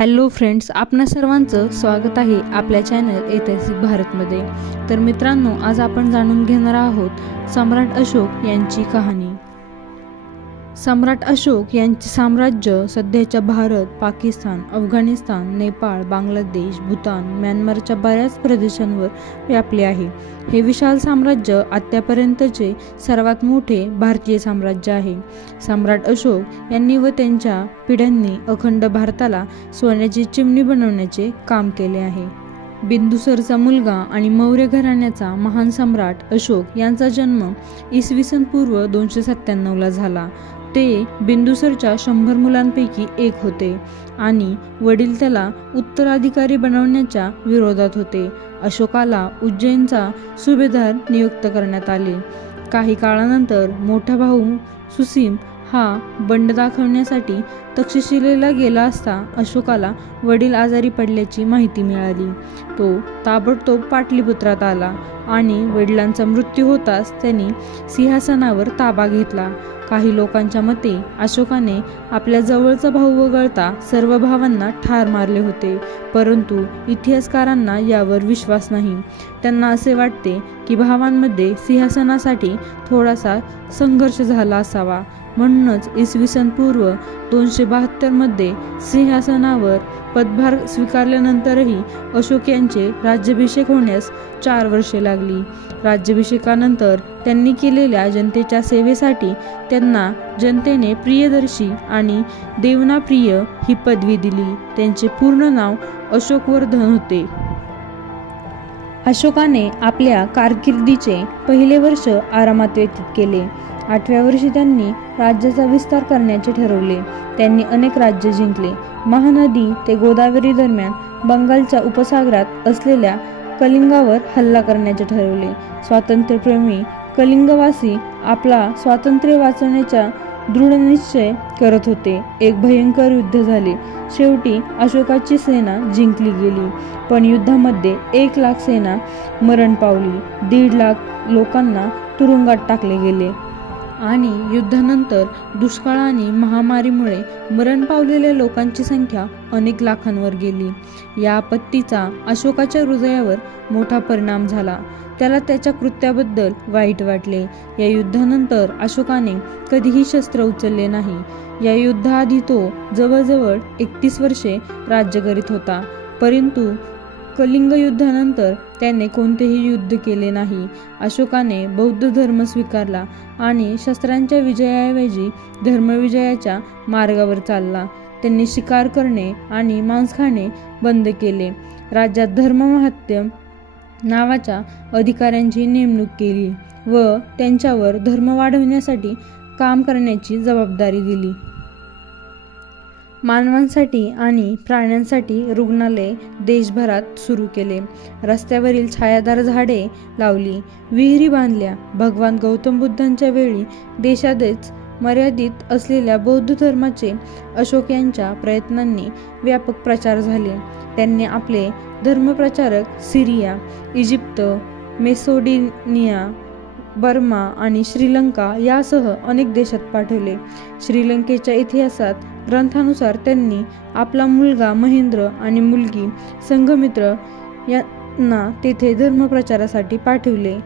Hello friends, आपणा सर्वांचं स्वागत आहे आपल्या चॅनल ऐतिहासिक भारतमध्ये. तर मित्रांनो, आज आपण जाणून घेणार आहोत सम्राट अशोक यांची कहाणी. सम्राट अशोक यांचे साम्राज्य सध्याच्या भारत, पाकिस्तान, अफगाणिस्तान, नेपाळ, बांगलादेश, भूतान, म्यानमारच्या बऱ्याच प्रदेशांवर व्यापले आहे. हे विशाल साम्राज्य आत्तापर्यंतचे सर्वात मोठे भारतीय साम्राज्य आहे. सम्राट अशोक यांनी व त्यांच्या पिढ्यांनी अखंड भारताला सोन्याची चिमणी बनवण्याचे काम केले आहे. बिंदुसरचा मुलगा आणि मौर्य घराण्याचा महान सम्राट अशोक यांचा जन्म इसवी पूर्व 297 झाला. ते बिंदुसरच्या 100 मुलांपैकी एक होते आणि वडील त्याला उत्तराधिकारी बनवण्याच्या विरोधात होते. अशोकाला उज्जैनचा सुभेदार नियुक्त करण्यात आले. काही काळानंतर मोठा भाऊ सुसीम हा बंड दाखवण्यासाठी तक्षशिलेला गेला असता अशोकाला वडील आजारी पडल्याची माहिती मिळाली. तो ताबडतोब पाटलीपुत्रात आला आणि वडिलांचा मृत्यू होताच त्यांनी सिंहासनावर ताबा घेतला. काही लोकांच्या मते अशोकाने आपल्या जवळचा भाऊ वगळता सर्व भावांना ठार मारले होते, परंतु इतिहासकारांना यावर विश्वास नाही. त्यांना असे वाटते की भावांमध्ये सिंहासनासाठी थोडासा संघर्ष झाला असावा. म्हणूनच इसवी पूर्व 272 मध्ये सिंहासनावर पदभार स्वीकारल्यानंतरही अशोक यांचे राज्याभिषेक होण्यास 4 वर्षे लागली. राज्याभिषेकानंतर त्यांनी केलेल्या जनतेच्या सेवेसाठी त्यांना जनतेने प्रियदर्शी आणि देवनाप्रिय ही पदवी दिली. त्यांचे पूर्ण नाव अशोकवर्धन होते. अशोकाने आपल्या कारकिर्दीचे पहिले वर्ष आरामात व्यतीत केले. 8व्या वर्षी त्यांनी राज्याचा विस्तार करण्याचे ठरवले. त्यांनी अनेक राज्य जिंकले. महानदी ते गोदावरी दरम्यान बंगालच्या उपसागरात असलेल्या कलिंगावर हल्ला करण्याचे ठरवले. स्वातंत्र्यप्रेमी कलिंगवासी आपला स्वातंत्र्य वाचवण्याचा दृढ निश्चय करत होते. एक भयंकर युद्ध झाले. शेवटी अशोकाची सेना जिंकली गेली, पण युद्धामध्ये 1 लाख सेना मरण पावली. 1.5 लाख लोकांना तुरुंगात टाकले गेले आणि युद्धानंतर दुष्काळ आणि महामारीमुळे मरण पावलेल्या लोकांची संख्या अनेक लाखांवर गेली. या आपत्तीचा अशोकाच्या हृदयावर मोठा परिणाम झाला. त्याला त्याच्या कृत्याबद्दल वाईट वाटले. या युद्धानंतर अशोकाने कधीही शस्त्र उचलले नाही. या युद्धाआधी तो जवळजवळ 31 वर्षे राज्य करीत होता, परंतु कलिंग युद्धानंतर त्याने कोणतेही युद्ध केले नाही. अशोकाने बौद्ध धर्म स्वीकारला आणि शस्त्रांच्या विजयाऐवजी धर्मविजयाच्या मार्गावर चालला. त्यांनी शिकार करणे आणि मांस खाणे बंद केले. राज्यात धर्ममहात्म्य नावाच्या अधिकाऱ्यांची नेमणूक केली व त्यांच्यावर धर्म वाढवण्यासाठी काम करण्याची जबाबदारी दिली. मानवांसाठी आणि प्राण्यांसाठी रुग्णालय देशभरात सुरू केले. रस्त्यावरील छायादार झाडे लावली. विहिरी बांधल्या. भगवान गौतम बुद्धांच्या वेळी देशातच मर्यादित असलेल्या बौद्ध धर्माचे अशोक यांच्या प्रयत्नांनी व्यापक प्रचार झाले. त्यांनी आपले धर्मप्रचारक सिरिया, इजिप्त, मेसोपोटेमिया, बर्मा आणि श्रीलंका यासह अनेक देशात पाठवले. श्रीलंकेच्या इतिहासात ग्रंथानुसार त्यांनी आपला मुलगा महेंद्र आणि मुलगी संघमित्र यांना तेथे धर्मप्रचारासाठी पाठवले.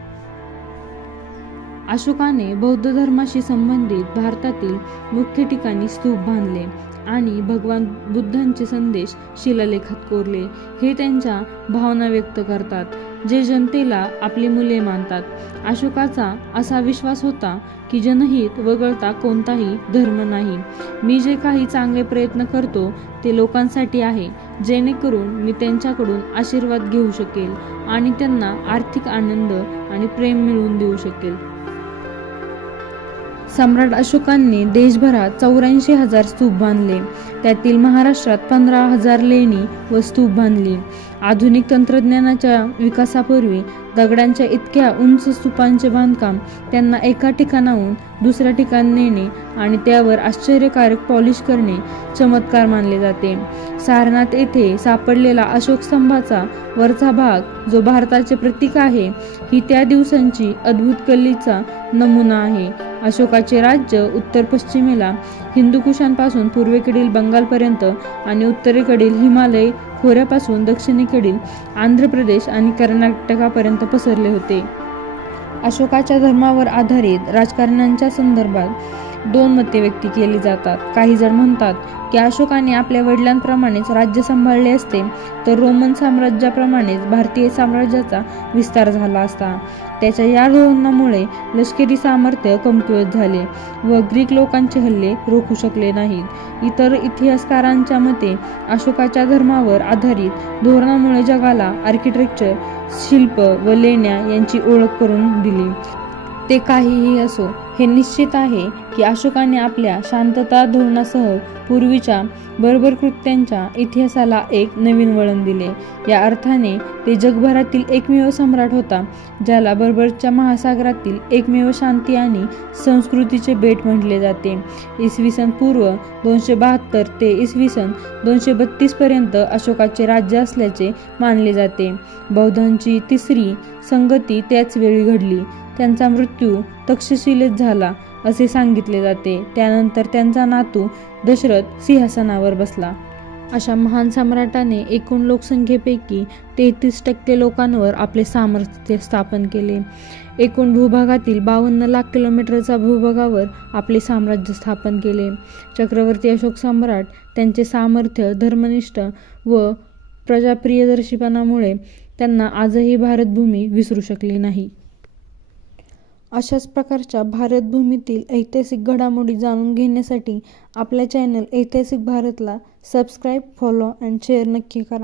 अशोकाने बौद्ध धर्माशी संबंधित भारतातील मुख्य ठिकाणी स्तूप बांधले आणि भगवान बुद्धांचे संदेश शिलालेखात कोरले. हे त्यांच्या भावना व्यक्त करतात, जे जनतेला आपली मुले मानतात. अशोकाचा असा विश्वास होता की जनहित वगळता कोणताही धर्म नाही. मी जे काही चांगले प्रयत्न करतो ते लोकांसाठी आहे, जेणेकरून मी त्यांच्याकडून आशीर्वाद घेऊ शकेल आणि त्यांना आर्थिक आनंद आणि प्रेम मिळवून देऊ शकेल. सम्राट अशोकांनी देशभरात 84,000 स्तूप बांधले. त्यातील महाराष्ट्रात 15,000 लेणी व स्तूप बांधली. आधुनिक तंत्रज्ञानाच्या विकासापूर्वी दगडांच्या इतक्या उंच स्तूपांचे बांधकाम, त्यांना एका ठिकाणाहून दुसऱ्या ठिकाणी नेणे आणि त्यावर आश्चर्यकारक पॉलिश करणे चमत्कार मानले जाते. सारनाथ येथे सापडलेला अशोक स्तंभाचा वरचा भाग, जो भारताचे प्रतीक आहे, ही त्या दिवसांची अद्भुत कलेचा नमुना आहे. अशोकाचे राज्य उत्तर पश्चिमेला हिंदुकुशांपासून पूर्वेकडील बंगालपर्यंत आणि उत्तरेकडील हिमालय खोऱ्यापासून दक्षिणेकडील आंध्र प्रदेश आणि कर्नाटकापर्यंत पसरले होते. अशोकाच्या धर्मावर आधारित राजकारण्यांच्या संदर्भात दोन मते व्यक्त केली जातात. काही जण म्हणतात की अशोकाने आपल्या वडिलांप्रमाणेच राज्य सांभाळले असते, तर रोमन साम्राज्याप्रमाणेच भारतीय साम्राज्याचा विस्तार झाला असता. त्याच्या या धोरणामुळे लष्करी सामर्थ्य कमकुवत झाले व ग्रीक लोकांचे हल्ले रोखू शकले नाहीत. इतर इतिहासकारांच्या मते अशोकाच्या धर्मावर आधारित धोरणामुळे जगाला आर्किटेक्चर, शिल्प व लेण्या यांची ओळख करून दिली. ते काहीही असो, हे निश्चित आहे की अशोकाने आपल्या शांतता धोरणासह पूर्वीच्या बर्बर कृत्यांच्या इतिहासाला एक नवीन वळण दिले. या अर्थाने ते जगभरातील एकमेव सम्राट होता ज्याला बर्बरच्या महासागरातील एकमेव शांती आणि संस्कृतीचे बेट म्हटले जाते. इसवी पूर्व 272 ते इसवी 232 पर्यंत अशोकाचे राज्य असल्याचे मानले जाते. बौद्धांची तिसरी संगती त्याच वेळी घडली. त्यांचा मृत्यू तक्षशिलेत झाला असे सांगितले जाते. त्यानंतर त्यांचा नातू दशरथ सिंहासनावर बसला. अशा महान सम्राटाने एकूण लोकसंख्येपैकी 33% लोकांवर आपले सामर्थ्य स्थापन केले. एकूण भूभागातील 52 लाख किलोमीटरच्या भूभागावर आपले साम्राज्य स्थापन केले. चक्रवर्ती अशोक सम्राट त्यांचे सामर्थ्य, धर्मनिष्ठ व प्रजाप्रियदर्शीपणामुळे त्यांना आजही भारतभूमी विसरू शकली नाही. अशाच प्रकारच्या भारतभूमीतील ऐतिहासिक घडामोडी जाणून घेण्यासाठी आपल्या चॅनल ऐतिहासिक भारतला सबस्क्राईब, फॉलो अँड शेअर नक्की करा.